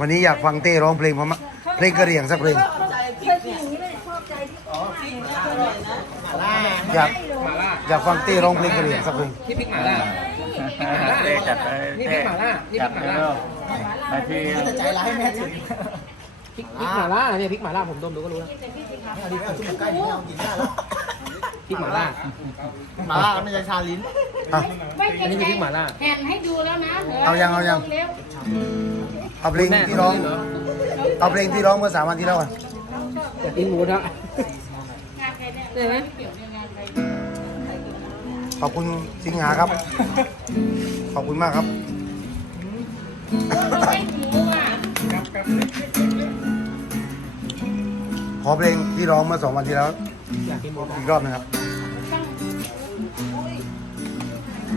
วันนี้อยากฟังเต้ร้องเพลงพม่าเพลงกระเหรี่ยงสักเพลง เคยกินอย่างนี้เลยชอบใจที่อยากอยากฟังเต้ร้องเพลงกระเหรี่ยงสักเพลงนี่พริกหม่าล่าพริกหมาล่าเต้จัดไปนี่พริกหม่าล่านี่พจัริดกหไปมาล่าแล้วนาทีแต่ใจร้ายแม่ถึงพริกพริกหม่าล่าเนี่ยพริกหม่าล่าผมดมดูก็รู้แล้วเอาดีเอาล่ากินได้แล้วพริกหม่าล่า หมาล่ามันจะชาลิ้น อะอันนี้เป็นพริกหม่าล่า แผ่นให้ดูแล้วนะเอายังเอายังเร็วเอาเพลงที่ร้อง เอาเพลงที่ร้องเมื่อสามวันที่แล้วอะอยากกินหมูทะงานใครเนี่ยได้ไหมเกี่ยวกับงานใครขอบคุณสิงหาครับ ขอบคุณมากครับต้องให้หมูอะขอเพลงที่ร้องเมื่อสองวันที่แล้ว อยากกินหมูอีกรอบนะครับ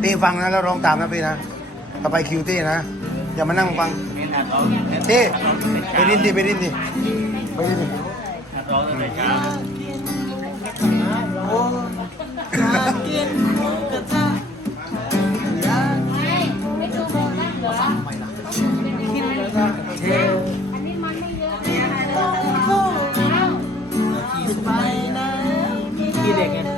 เต้ฟังนะแล้วร้องตามนะเต้นะต่อไปคิวเต้นะอย่ามานั่งฟังเป็นอัดร้องเต้ไปดินดิไปดินดิไปดินดิอัดร้องตั้งแต่เช้ากินหมูกระทะไม่ไม่ดูโมนั่งเหรอกินเลยครับอันนี้มันไม่เยอะนะขี่ไปนะกินเด็กไง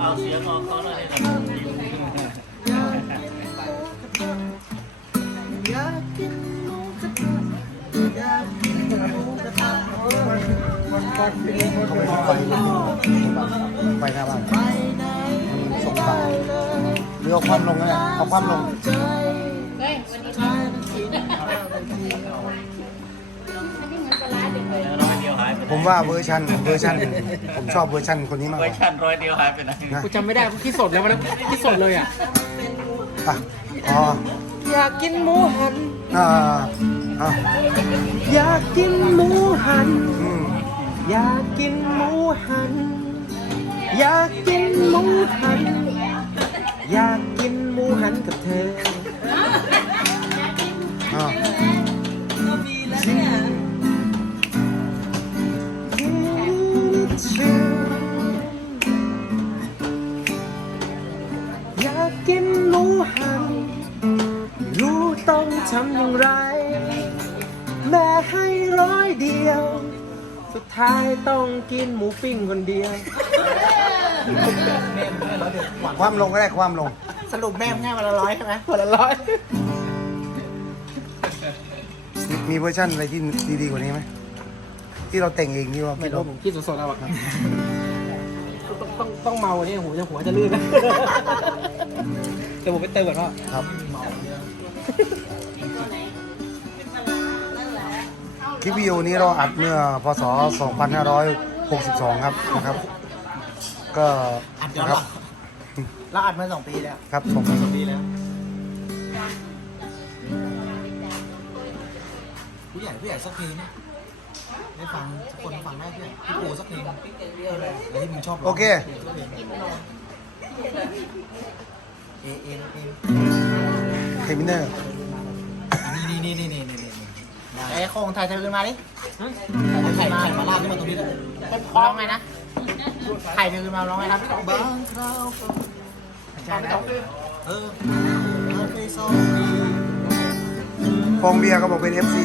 เอาเสียงออกเขาหน่อยนะอยากกินหมูกระทะอยากกินหมูกระทะไปหน้าบ้าน รือเอาความลงก็ได้เอาความลงใจเฮ้ยวันนี้ท้ายมันกินข้าวไปทีอันนี้เหมือนปลาร้าเด็กเลยร้อยเดียวหายไปผมว่าเวอร์ชันเวอร์ชันผมชอบเวอร์ชันคนนี้มากกเวอว่าร์ชันร้อยเดียวหายไปไหนนะกูจำไม่ได้ที่สดแล้วมันที่สดเลยอะ อะอ๋ออยากกินหมูหัน อ่าอะอยากกินหมูหัน อืมอยากกินหมูหัน อยากกินหมูหัน อยากกินหมูหันกับเธออะอยากกินหมูหันรู้ต้องทำอย่างไร แม่ให้ร้อยเดียว สุดท้ายต้องกินหมูปิ้งคนเดียว ความลงก็ได้ความลง สรุปแม่ง่ายวันละร้อยใช่ไหมคนละร้อยมีมีเวอร์ชันอะไรที่ดีๆกว่านี้ไหมที่เราแต่งเองนี่ว่าไม่คิดรู้ว่าผมคิดสดๆเอาอะครับ ต้องต้องต้องเมาเนี่ยหัวจะหัวจะลื่นนะเดี๋ยวผมไปเติมก่อนพ่อครับคลิปวิดีโอนี้เราอัดเมื่อพศ 2562 ครับนะครับ ก็อัดย้อนนะคหรัลับ ง เราอัดมาสองปีแล้วครับผมสองปีแล้ว ผู้ใหญ่ผู้ใหญ่สักเพลงเนี่ยได้ฟังทุกคนฟังได้ผู้ใหญ่พี่โอสักเพลงแล้วที่มึงชอบร้งโอเค เอเอ็นเอ็นเทมินเนอร์ นี่นี่นี่นี่นี่นี่ไอ้โคงไทยไทยขึ้นมาดิไข่ไข่มาลาดขึ้นมาตรงนี้เลยร้องไงนะไข่เธอขึ้นมาร้องไงครับบางคราวใช่แล้วเออมันเคยสองปีฟองเบียร์ก็บอกเป็น FC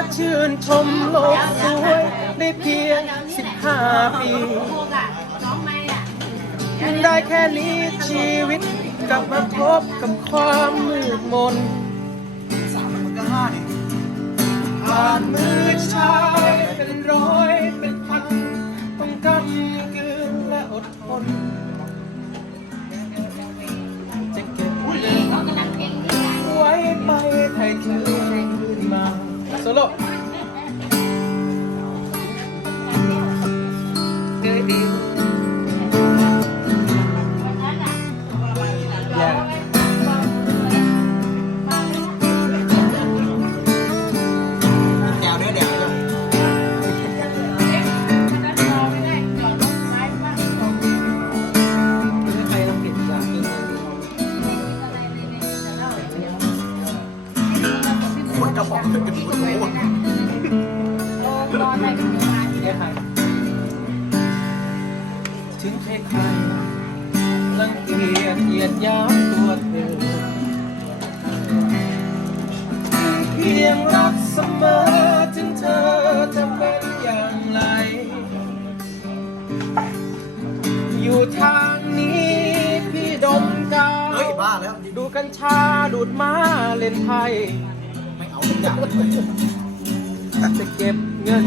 และชื่นชมโลกสวยได้เพียง15ปี ได้แค่นี้ชีวิตกลับมาพบกับความมืดมนสามมันก็ห้าเนี่ยผ่านมือชายเป็นร้อยเป็นพันต้องกำกืนและอดทนจะเก็บไว้ไปไทยคืน คนกระบอกเป็นคนโง่เนี่ยใครถึงใครใครรังเกียจเหยียดยามตัวเธอเพียงรักเสมอถึงเธอจะเป็นอย่างไร อยู่ทางนี้พี่ดมกาวดูกัญชาดูดมาเล่นไพ่ จะเก็บเงิน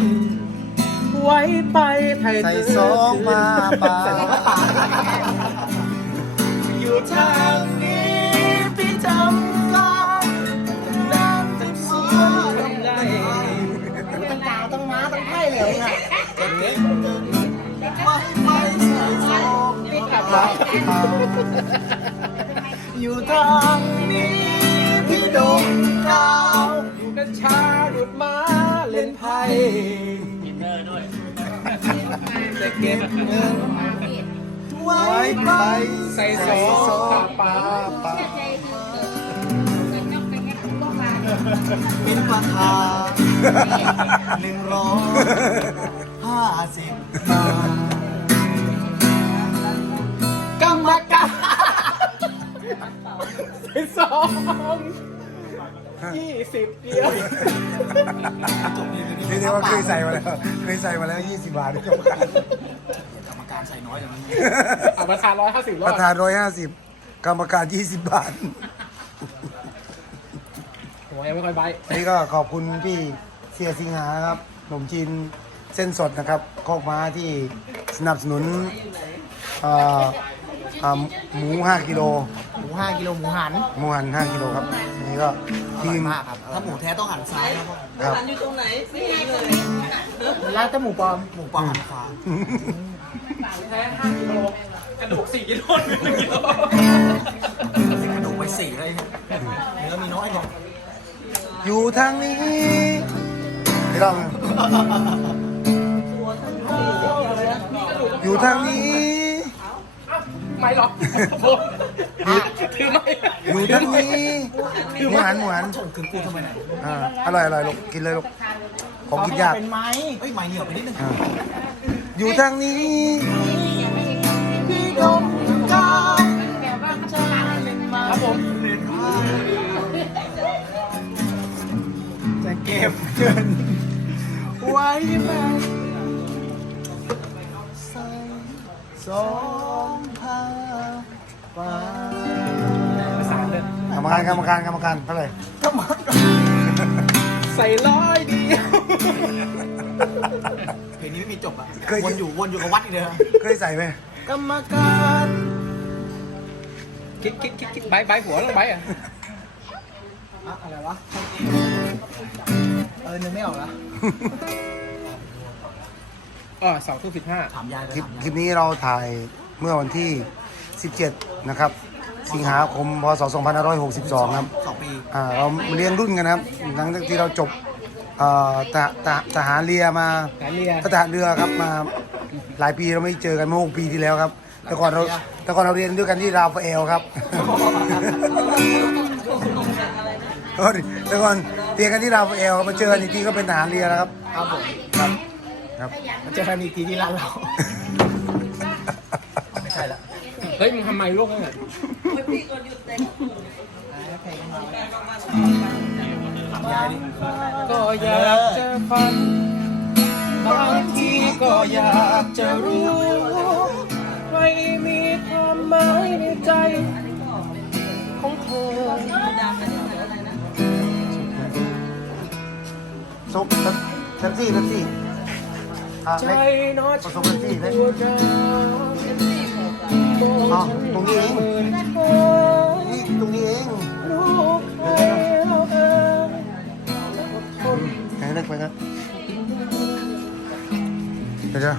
ไว้ไปไทยใส่ซองมาป่าอยู่ทางนี้พี่จำกาวน้ำจากสวนทำไรต้องกาวต้องม้าต้องไพ่เหลวไงจะเก็บเงินไม่ไม่ใส่ซองพี่าอยู่ทางนี้ พี่ดมกาวอยู่กัญชาดูดม้าเล่นไพ่อินเนอร์ด้วยจะเก็บเงินไว้ไปใส่ซองข้าวปลาปลาเป็นราคาหนึ่งร้อยห้าสิบบาทกรรมการใส่ซองยี่สิบเดียวนี่เรียกว่าเคยใส่มาแล้วเคยใส่มาแล้ว 20 บาทที่กรรมการกรรมการใส่น้อยอย่างนี้เอาประธานร้อยห้าสิบรปอระดธาน 150 กรรมการ 20 บาท หัวยังไม่ค่อยใบอันนี้ก็ขอบคุณพี่เสียสิงหานะครับขนมจีนเส้นสดนะครับคอกม้าที่สนับสนุนเอ่อ อ่าหมู5กิโลหมูห้ากิโลหมูหันหมูหัน5กิโลครับอันนี้ก็อทีร่อยมมากครับถ้าหมูแท้ต้องหันซ้ายนะครับครับร้านถ้าหมูปลอมหมูปลอมหันขวาแท้ห้ากิโลกระดูกสี่กิโลหนึ่งกิโลกระดูกไปสี่เลยเนื้อมีน้อยบอกอยู่ทางนี้ไม่ต้องอยู่ทางนี้ ไม่หรอกถือไม่อยู่ทางนี้หมูหันหมูหันส่งถึงกูทำไมเนี่ยอ่าอร่อยอร่อยลูกกินเลยลูกของกินยากเป็นไม้เฮ้ยไม้เหนียวไปนิดนึงอ่าอยู่ทางนี้พี่ดมกาวครับผมจะเก็บเงินไว้แม่ใส่สองผ้า ป่าประสานเลยกรรมการกรรมการกรรมการเท่าไหร่ก็มาใส่ร้อยเดียวเพลงนี้ไม่มีจบอะวนอยู่วนอยู่กับวัดอีกเลยเคยใส่ไหมกรรมการคิดคิดคิดคิดใบใบหัวแล้วใบอะอะอะไรวะเออนึกไม่ออกละอ๋อสองทุ่มสิบห้าถามยายเลยคลิปถามคยาลิยปนี้เราถ่ายเมื่อวันที่ 17 นะครับ สิงหาคมพศ 2562 ครับสองปีอ่าเราเรียนรุ่นกันนะครับหลังจากที่เราจบเอ่อทหทหทหารเรือมาสายเรียทหารเรือครับมาหลายปีเราไม่เจอกันเมื่อหกปีที่แล้วครับ แต่ก่อนเราแต่ก่อนเราเรียนด้วยกันที่ราฟาเอลครับโทษดิแต่ก่อนเรียนกันที่ราฟาเอลมาเจอกันอีกทีก็เป็นทหารเรือแล้วครับ ครับผมครับ ครับ มาเจอกันอีกทีที่ร้านเราไม่ใช่ละ เฮ้ยมึงทำไมลูกนั่นน่ะเพลงมายายดิก็อยากจะฝันบางทีก็อยากจะรู้ไม่มีความหมายในใจ ของเธอซุปเป๊ปซี่เป๊ปซี่อะใจเล็กน้อยผสมกันสิเล็กตัวจะ อ๋อตรงนี้เองเหมือนเคยนี่ตรงนี้เองลูกเคยเราเอ่ยจะอดทนไหนเล็กไปนะเดี๋ยวเดี๋ยว